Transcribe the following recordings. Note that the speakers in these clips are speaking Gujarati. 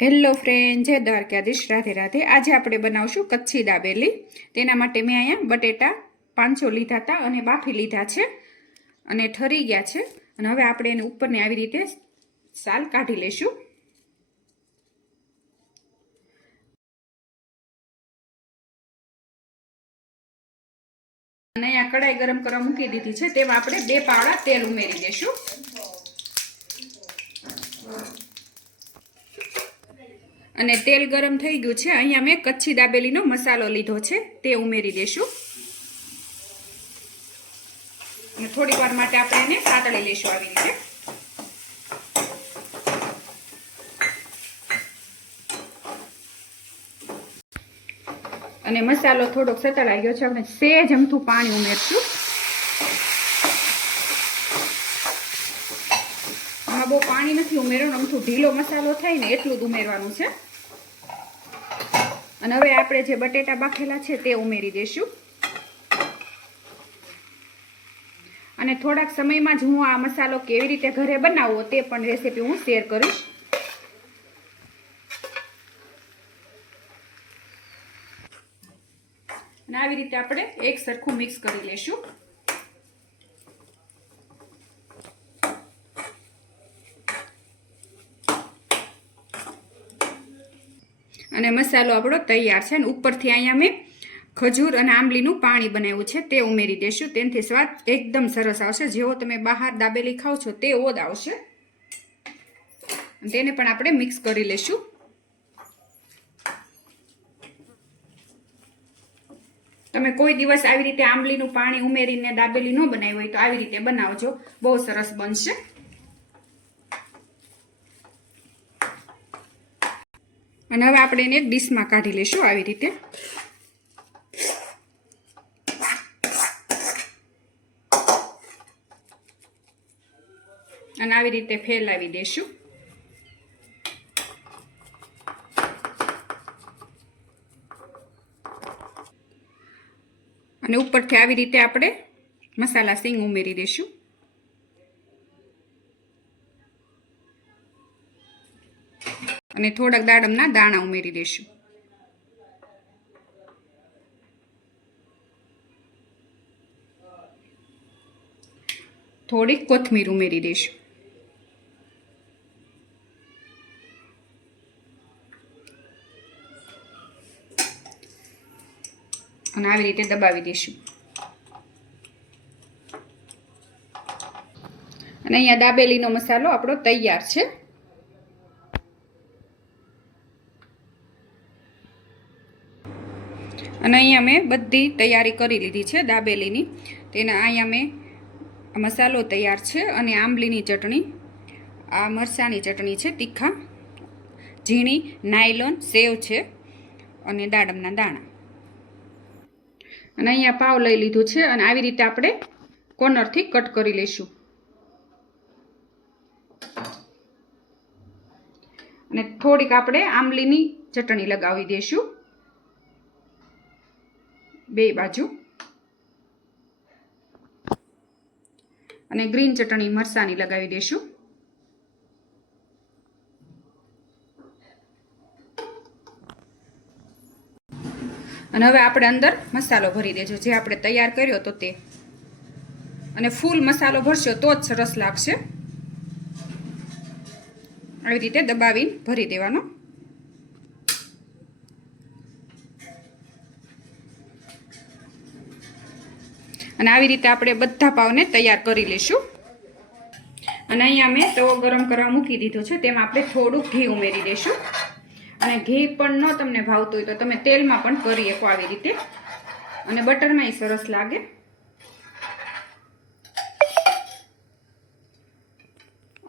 હેલો ફ્રેન્ડ, જય દ્વારકાધીશ, રાધે રાધે। આજે આપણે બનાવશું કચ્છી દાબેલી। તેના માટે મેં અહીંયા બટેટા 500 લીધા હતા અને બાફી લીધા છે અને ઠરી ગયા છે। અને હવે આપણે એને ઉપરને આવી રીતે સાલ કાઢી લેશું। અને અહીંયા કઢાઈ ગરમ કરવા મૂકી દીધી છે, તેમાં આપણે 2 પાવડા તેલ ઉમેરી દેશું। અને તેલ ગરમ થઈ ગયું છે। અહીંયા મેં કચ્છી દાબેલીનો મસાલો લીધો છે, તે ઉમેરી દેશું અને થોડી વાર માટે આપણે એને સાતળી લેશું આવી રીતે। અને મસાલો થોડોક સતળાઈ ગયો છે, આપણે સહેજ અમથું પાણી ઉમેરશું। આમાં બહુ પાણી નથી ઉમેરવાનું, અમથું ઢીલો મસાલો થાય ને એટલું જ ઉમેરવાનું છે। અને હવે આપણે જે બટેટા બાફેલા છે તે ઉમેરી દેશું અને થોડાક સમયમાં જ હું આ મસાલો કેવી રીતે ઘરે બનાવવો તે પણ રેસીપી હું શેર કરીશ। અને આવી રીતે આપણે એક સરખું મિક્સ કરી લેશું। અને મસાલો આપણો તૈયાર છે। અને ઉપરથી અહીંયા મેં ખજૂર અને આંબલીનું પાણી બનાવ્યું છે તે ઉમેરી દેશું। તેનાથી સ્વાદ એકદમ સરસ આવશે, જેવો તમે બહાર દાબેલી ખાવ છો તેવો જ આવશે। તેને પણ આપણે મિક્સ કરી લેશું। તમે કોઈ દિવસ આવી રીતે આંબલીનું પાણી ઉમેરીને દાબેલી ન બનાવી હોય તો આવી રીતે બનાવજો, બહુ સરસ બનશે। અને હવે આપણે એને એક ડીશમાં કાઢી લેશું આવી રીતે। અને આવી રીતે ફેલાવી દેશું। અને ઉપરથી આવી રીતે આપણે મસાલા સિંગ ઉમેરી દેશું। અને થોડાક દાડમના દાણા ઉમેરી દેશું। થોડીક કોથમીર ઉમેરી દેશું અને આવી રીતે દબાવી દેશું। અને અહીંયા દાબેલીનો મસાલો આપણો તૈયાર છે। અને અહીંયા મેં બધી તૈયારી કરી લીધી છે દાબેલીની। તેના અહીંયા મેં મસાલો તૈયાર છે અને આંબલીની ચટણી, આ મરચાંની ચટણી છે તીખા, ઝીણી નાયલોન સેવ છે અને દાડમના દાણા। અને અહીંયા પાવ લઈ લીધું છે અને આવી રીતે આપણે કોર્નરથી કટ કરી લઈશું। અને થોડીક આપણે આંબલીની ચટણી લગાવી દઈશું બે બાજુ, અને ગ્રીન ચટણી મરચાંની લગાવી દઈશું। અને હવે આપણે અંદર મસાલો ભરી દેજો જે આપણે તૈયાર કર્યો હતો તે, અને ફૂલ મસાલો ભરશો તો જ સરસ લાગશે। આવી રીતે દબાવીને ભરી દેવાનો। અને આવી રીતે આપણે બધા પાવને તૈયાર કરી લઈશું। અને અહીંયા મેં તવો ગરમ કરવા મૂકી દીધો છે, તેમાં આપણે થોડુંક ઘી ઉમેરી દઈશું। અને ઘી પણ ન તમને ભાવતું હોય તો તમે તેલમાં પણ કરી શકો આવી રીતે, અને બટરમાંય સરસ લાગે।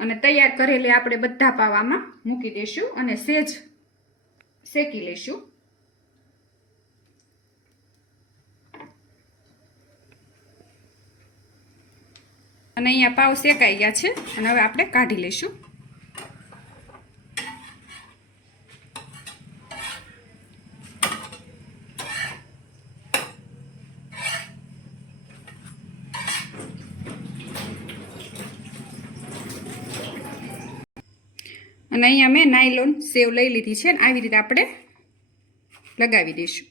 અને તૈયાર કરેલી આપણે બધા પાવામાં મૂકી દઈશું અને સહેજ શેકી લઈશું। અને અહીંયા પાવ શેકાઈ ગયા છે અને હવે આપણે કાઢી લઈશું। અને અહીંયા મેં નાયલોન સેવ લઈ લીધી છે અને આવી રીતે આપણે લગાવી દઈશું.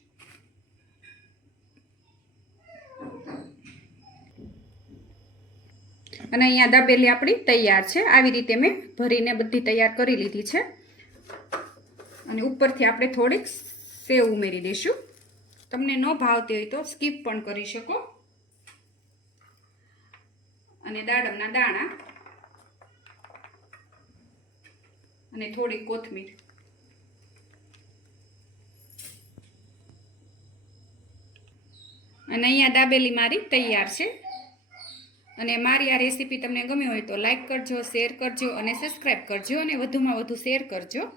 અને અહીંયા દાબેલી આપણી તૈયાર છે. આવી રીતે મેં ભરીને બધી તૈયાર કરી લીધી છે. અને ઉપરથી આપણે થોડીક સેવ ઉમેરી દઈશું. તમને ન ભાવતી હોય તો સ્કીપ પણ કરી શકો. અને દાડમના દાણા અને થોડી કોથમીર. અને અહીંયા દાબેલી મારી તૈયાર છે. અને મારી આ રેસીપી તમને ગમી હોય તો લાઈક કરજો, શેર કરજો અને સબસ્ક્રાઈબ કરજો અને વધુમાં વધુ શેર કરજો.